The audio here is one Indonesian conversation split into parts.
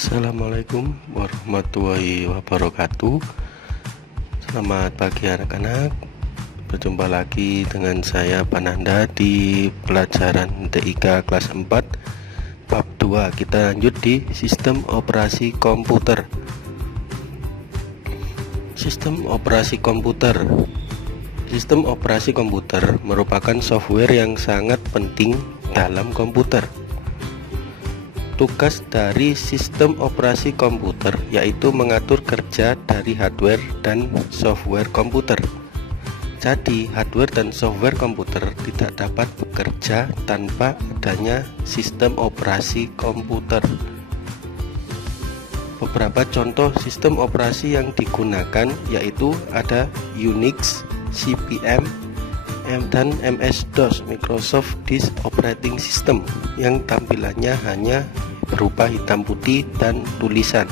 Assalamualaikum warahmatullahi wabarakatuh. Selamat pagi anak-anak. Berjumpa lagi dengan saya Pananda di pelajaran TIK kelas 4 bab 2. Kita lanjut di sistem operasi komputer. Sistem operasi komputer. Sistem operasi komputer merupakan software yang sangat penting dalam komputer. Tugas dari sistem operasi komputer yaitu mengatur kerja dari hardware dan software komputer. Jadi, hardware dan software komputer tidak dapat bekerja tanpa adanya sistem operasi komputer. Beberapa contoh sistem operasi yang digunakan yaitu ada Unix, CP/M, dan MS-DOS, Microsoft Disk Operating System, yang tampilannya hanya berupa hitam putih dan tulisan.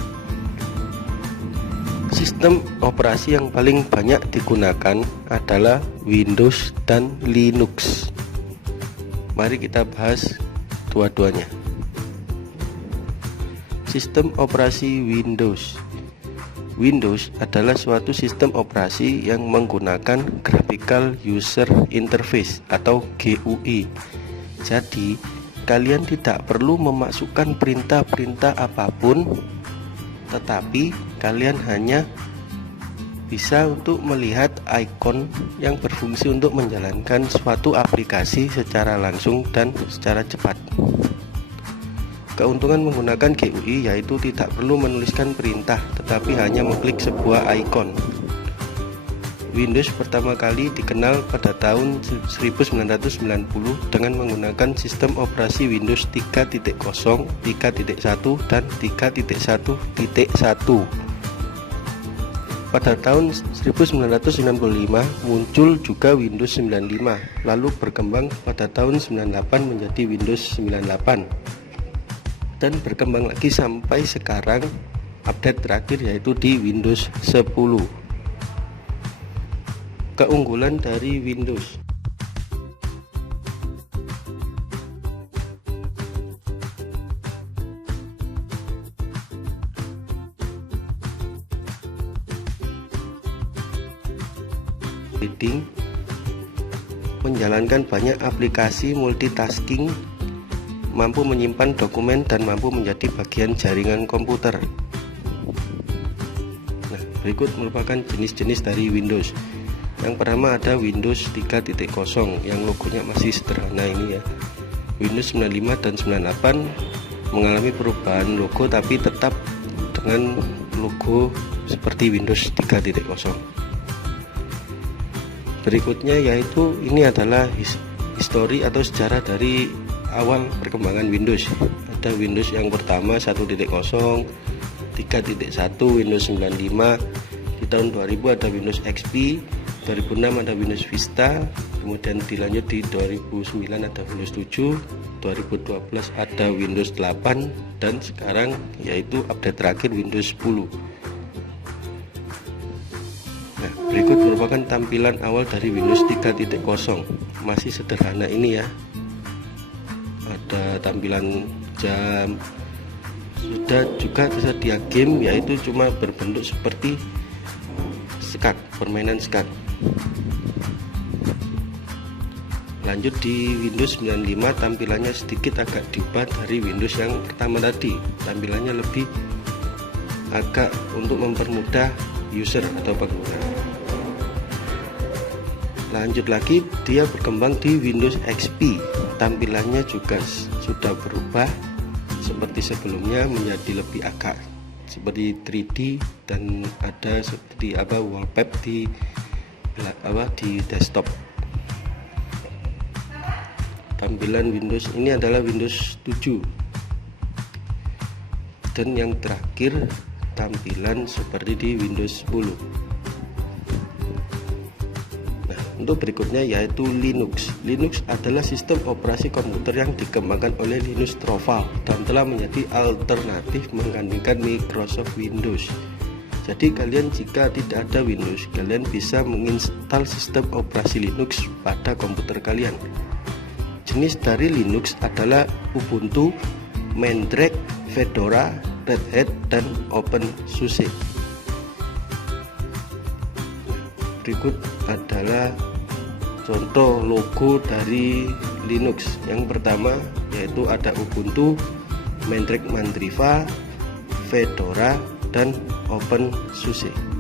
Sistem operasi yang paling banyak digunakan adalah Windows dan Linux. Mari kita bahas dua-duanya. Sistem operasi Windows. Windows adalah suatu sistem operasi yang menggunakan Graphical User Interface atau GUI. Jadi, kalian tidak perlu memasukkan perintah-perintah apapun, tetapi kalian hanya bisa untuk melihat ikon yang berfungsi untuk menjalankan suatu aplikasi secara langsung dan secara cepat. Keuntungan menggunakan GUI yaitu tidak perlu menuliskan perintah, tetapi hanya mengklik sebuah ikon. Windows pertama kali dikenal pada tahun 1990 dengan menggunakan sistem operasi Windows 3.0, 3.1, dan 3.1.1. Pada tahun 1995 muncul juga Windows 95, lalu berkembang pada tahun 98 menjadi Windows 98. Dan berkembang lagi sampai sekarang update terakhir yaitu di Windows 10. Keunggulan dari Windows. Reading, menjalankan banyak aplikasi multitasking, mampu menyimpan dokumen dan mampu menjadi bagian jaringan komputer. Nah, berikut merupakan jenis-jenis dari Windows. Yang pertama ada Windows 3.0 yang logonya masih sederhana ini ya. Windows 95 dan 98 mengalami perubahan logo tapi tetap dengan logo seperti Windows 3.0. Berikutnya yaitu ini adalah histori atau sejarah dari awal perkembangan Windows. Ada Windows yang pertama 1.0, 3.1, Windows 95. Di tahun 2000 ada Windows XP, 2006 ada Windows Vista, kemudian dilanjut di 2009 ada Windows 7, 2012 ada Windows 8, dan sekarang yaitu update terakhir Windows 10. Nah, berikut merupakan tampilan awal dari Windows 3.0. Masih sederhana ini ya. Ada tampilan jam, sudah juga tersedia game yaitu cuma berbentuk seperti skak, permainan skak. Lanjut di Windows 95, tampilannya sedikit agak diubah dari Windows yang pertama tadi. Tampilannya lebih agak untuk mempermudah user atau pengguna. Lanjut lagi, dia berkembang di Windows XP. Tampilannya juga sudah berubah seperti sebelumnya menjadi lebih agak seperti 3D dan ada seperti wallpaper di desktop. Tampilan Windows ini adalah Windows 7. Dan yang terakhir tampilan seperti di Windows 10. Untuk berikutnya yaitu Linux. Linux adalah sistem operasi komputer yang dikembangkan oleh Linus Torvalds dan telah menjadi alternatif menggantikan Microsoft Windows. Jadi kalian jika tidak ada Windows, kalian bisa menginstal sistem operasi Linux pada komputer kalian. Jenis dari Linux adalah Ubuntu, Mandrake, Fedora, Red Hat, dan OpenSUSE. Berikut adalah contoh logo dari Linux. Yang pertama yaitu ada Ubuntu, Mandrake Mandriva, Fedora, dan OpenSUSE.